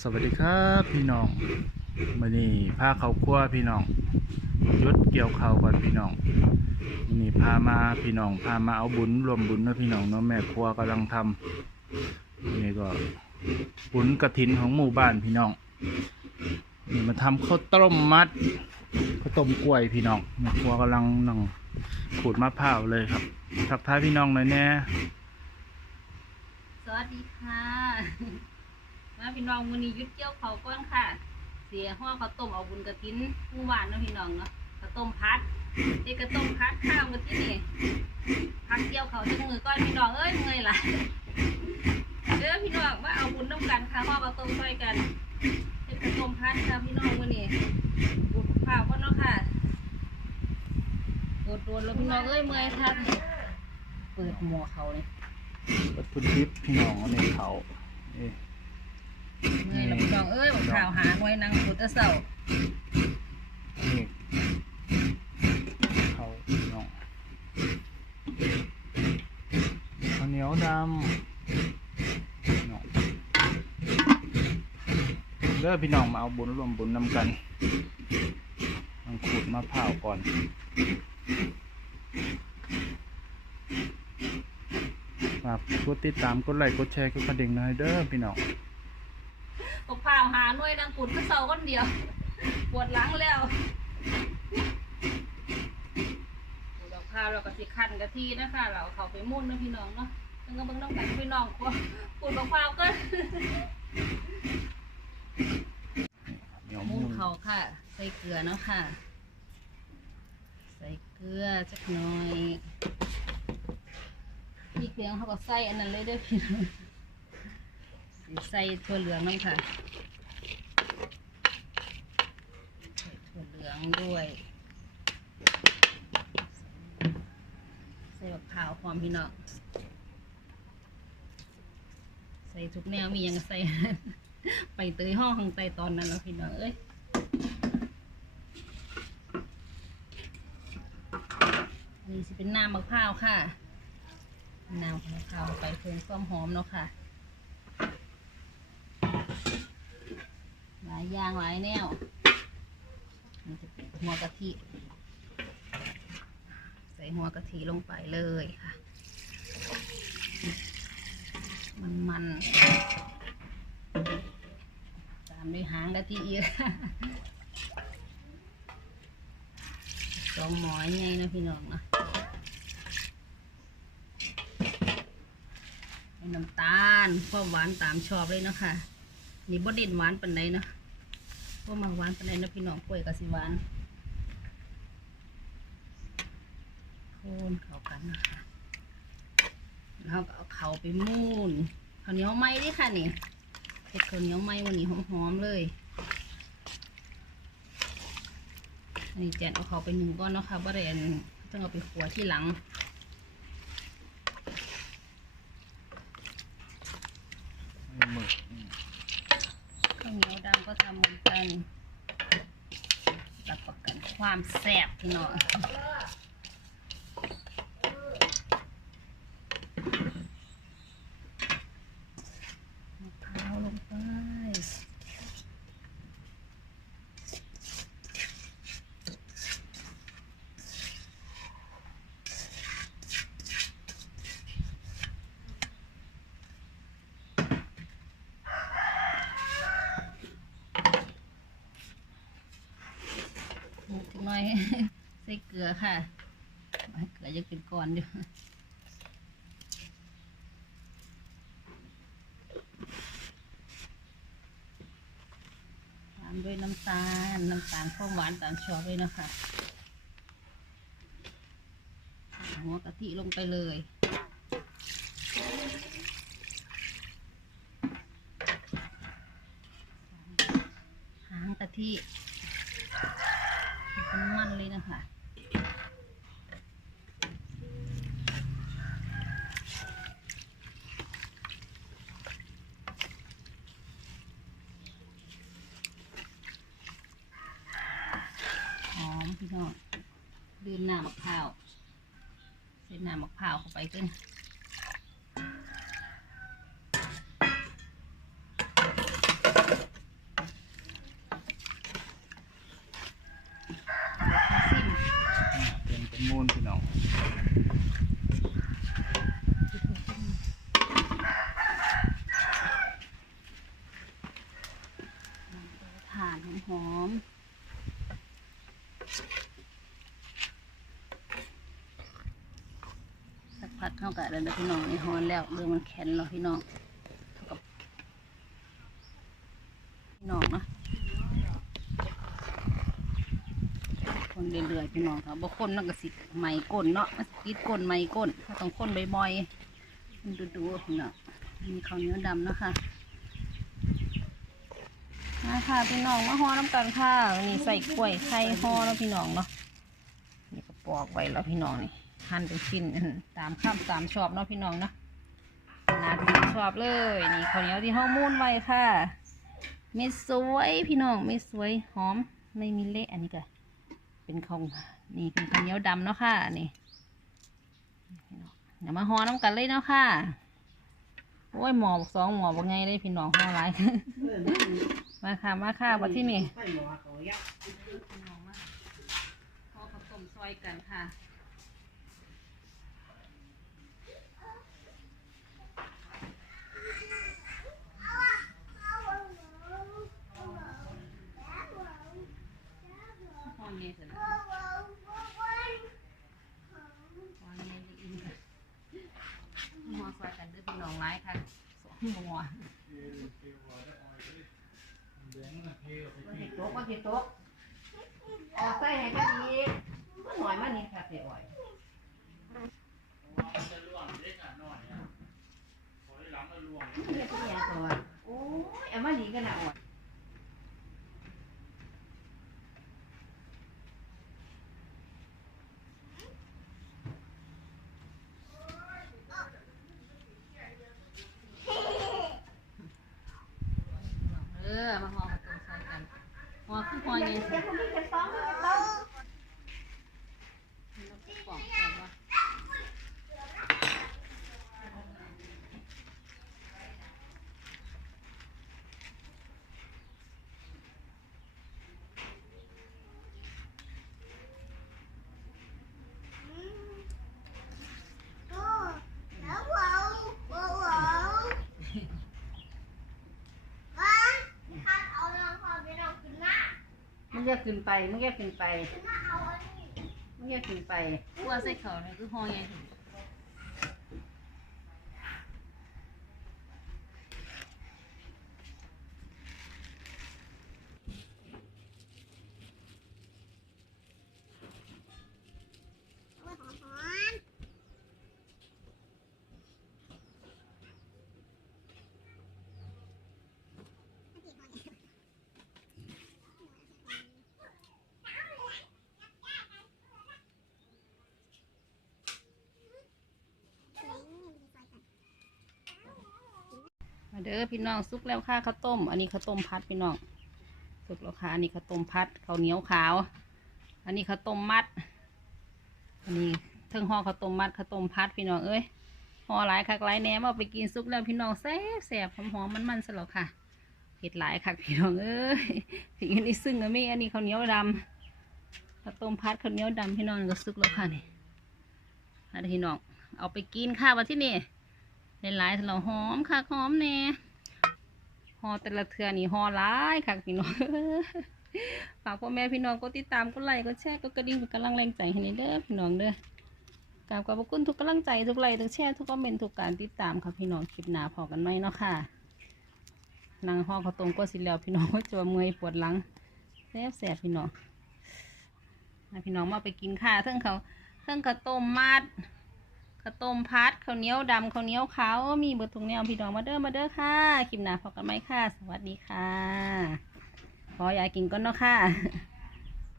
สวัสดีครับพี่น้องมื่อนี้พาเขาคั่วพี่น้องยศเกี่ยวเขาก่อนพี่น้องมื่อนี้พามาพี่น้องพามาเอาบุญรวมบุญนะพี่น้องเนาะแม่ครัวกำลังทำนี่ก็บุญกระถินของหมู่บ้านพี่น้องนี่มาทำข้าวต้มมัดข้าวต้มกล้วยพี่น้องแม่ครัวกำลังนั่งขูดมะพร้าวเลยครับทักทายพี่น้องหน่อยแน่สวัสดีค่ะ มาพี่น้องมื้อนี้ยุดเกี่ยวเขาก่อนค่ะ เสียห่อข้าวต้มเอาบุญกระถินหมู่บ้านเนาะพี่น้องเนาะข้าวต้มพัดนี่กระต้มพัดข้าวกันที่นี่พักเกี่ยวเขาจังมือก้อนพี่น้องเอ้ยเมื่อยหลายเด้อพี่น้องมาเอาบุญน้ำกันค่ะห่อข้าวต้มช่วยกันเป็นกระต้มพัดค่ะพี่น้องมื้อนี้บุญข้าวก่อนเนาะค่ะโดดๆแล้วพี่น้องเอ้ยเมื่อยค่ะเปิดหมวกเขาเลยวัตถุดิบพี่น้องในเขานี่ เมื่อยแล้วพี่น้องเอ้ยบอกข่าวหาไว้นางพุทธเสานี่เขาพี่น้องข้าวเหนียวดำพี่น้องเด้อพี่น้องมาเอาบุญรวมบุญนำกันต้องขูดมะพร้าวก่อนฝากกดติดตามกดไลค์กดแชร์กดกระดิ่งหน่อยเด้อพี่น้อง กข่าวหาหน่วยนางพุทธเสาคนเดียว ปวดหลังแล้วปวดข่าวเราก็สิคันกะทินะคะ เราเขาไปมุ่นนะพี่น้องเนาะต้องก็เบิ่งน้องกันพี่น้องกลัวปวดบอกข่าวก็มุ่นเขาค่ะ ใส่เกลือเนาะค่ะ ใส่เกลือจักหน่อยพี่เกลือเขาก็ใส่อันนั้นเลยด้อพี่น้อง ใส่ถั่วเหลืองน้ำค่ะใส่ถั่วเหลืองด้วยใส่บักขาวพร้อมพี่น้องใส่ทุกแนวมียังใส่ ไปเตยห้องของไตตอนนั้นแล้วพี่น้องเอ้ยนนี่สิเป็นน้ำมะพร้าวค่ะน้ำมะพร้าวไปเพิ่มความหอมเนาะค่ะ หลายอย่างหลายแนวนี่จะเป็นหัวกะทิ ใส่หัวกะทิลงไปเลยค่ะ มันมันตามด้วยหางกะทิอีกสองหมอยไงนะพี่น้องนะน้ำตาลความหวานตามชอบเลยเนาะค่ะนี่บ่เด่นหวานปานใดเนาะ บ่มาหวานปานใดเนาะพี่น้องกล้วยก็สิหวานโคนเข้ากันนะคะแล้วก็เอาเขาไปมูนข้าวเหนียวไหม้ดิค่ะนี่เผ็ดข้าวเหนียวไหม้วันนี้หอมๆเลยอันนี้แจนเอาเขาไปหนึ่งก้อนเนาะค่ะบ่ได้อันต้องเอาไปขัวที่หลัง หมึก ข้าวเหนียวดำก็ทำเหมือนกันรับประกัน ความแซ่บพี่น้องมะพร้าวลงไปหมูน้ อยใส่เกลือค่ะเกลือจะกินก่อนอยู่ตามด้วยน้ำตาล น้ำตาลความหวานตามชอบเลยนะคะหัวกะทิลงไปเลยหางกะทิ เป็นมันเลยนะคะหอมพี่น้องดื่มน้ำมะพร้าวใส่น้ำมะพร้าวเข้าไปกัน้มูนพี่น้องถ่านหอมสักพักเข้ากันแล้วพี่น้องในฮอนแล้วเรื่องมันแข็งแล้วพี่น้อง พี่น้องค่ะบ่คนนั่นก็สิไหมก้นเนาะมันสิติดก้นไหมก้นเขาต้องคนบ่อยๆมันดูๆเน้องมีข้าวเหนียวดำนะคะมาค่ะพี่น้องมาห่อน้ำกันค่ะนี่ใส่กล้วยไข่ห่อแล้วพี่น้องเนาะนี่ก็ปอกไว้แล้วพี่น้องนี่หั่นเป็นชิ้นตามข้ามตามชอบเนาะพี่น้องเนาะนาทีชอบเลยนี่ข้าวเหนียวที่ห้องมูนไว้ค่ะเม็ดสวยพี่น้องเม็ดสวยหอมไม่มีเละอันนี้ก็ เป็นข้าวนี่เป็นข้าวเหนียวดำเนาะค่ะนี่เดี๋ยวมาห่อน้ำกันเลยเนาะค่ะ โอ้ยหมอบอกสองหมอบอกไงเลยพี่น้องห่อหลายมาค่ะมาค่ะวัที่นี่ห่อมาพอผสมซอยกันค่ะ หอนเนี่ยเสร็จแล้วหอนเนี่ยจะอินค่ะหอซอยกันเด้วยพี่น้องร้ายค่ะสองหัวว่าเห็ดโต๊ะว่าเห็ดโต๊ะออกใส่ให้กันอีกมันหน่อยมันนี่ค่ะเสียอ่อยเรียกตัวอย่างก่อนโอ้ยเอามาดีกันนะอ่อยเออมาห่อมาต้มใส่กัน ห่อคือห่อยังไงปอกแบบว่า มัน แยกขึ้นไปมันแยกขึ้นไปมันแยกขึ้นไปตัวใส่เขาเนี่ยคือห่อไงถึง เด้อพี่น้องสุกแล้วค่ะข้าวต้ม อันนี้ข้าวต้มพัดพี่น้องสุกแล้วค่ะอันนี้ข้าวต้มพัดข้าวเหนียวขาว อันนี้ข้าวต้มมัด อันนี้เทิงห่อข้าวต้มมัดข้าวต้มพัดพี่น้องเอ้ยห่อหลายคักหลายแหนมเอาไปกินสุกแล้วพี่น้องแซ่บแซ่บหอมหอมมันมันสลอกค่ะเห็ดหลายคักพี่น้องเอ้ยถึงอันนี้ซึ่งก็มีอันนี้ข้าวเหนียวดำข้าวต้มพัดข้าวเหนียวดำพี่น้องก็สุกแล้วค่ะนี่พี่น้องเอาไปกินค่ะวันที่นี่ หลายๆสลอหอมค่ะหอมแน่ห่อแต่ละเทือนี่ห่อหลายค่ะพี่น้องฝากพ่อแม่พี่น้องก็ติดตามก็ไลค์ก็แชร์ก็กระดิ่งเป็นกำลังแรงใจให้ในเด้อพี่น้องเด้อกราบขอบพระคุณทุกกำลังใจทุกไลค์ทุกแชร์ทุกคอมเมนต์ทุกการติดตามค่ะพี่น้องคลิปหน้าพอกันไหมเนาะค่ะนางห่อเขาต้มก็สิแล้วพี่น้องก็จะเมื่อยปวดหลังแซ่บแสบพี่น้องพี่น้องมาไปกินข้าวเทั้งเขาเทั้งข้าต้มมัด ระต้มพัดข้าวเหนียวดำข้าวเหนียวขาวมีเบอร์ทุงแนวพี่น้องมาเด้อมาเด้อค่ะคลิปหน้าพอกันไหมค่ะ สวัสดีค่ะ ขออยากกินก่อนเนาะค่ะ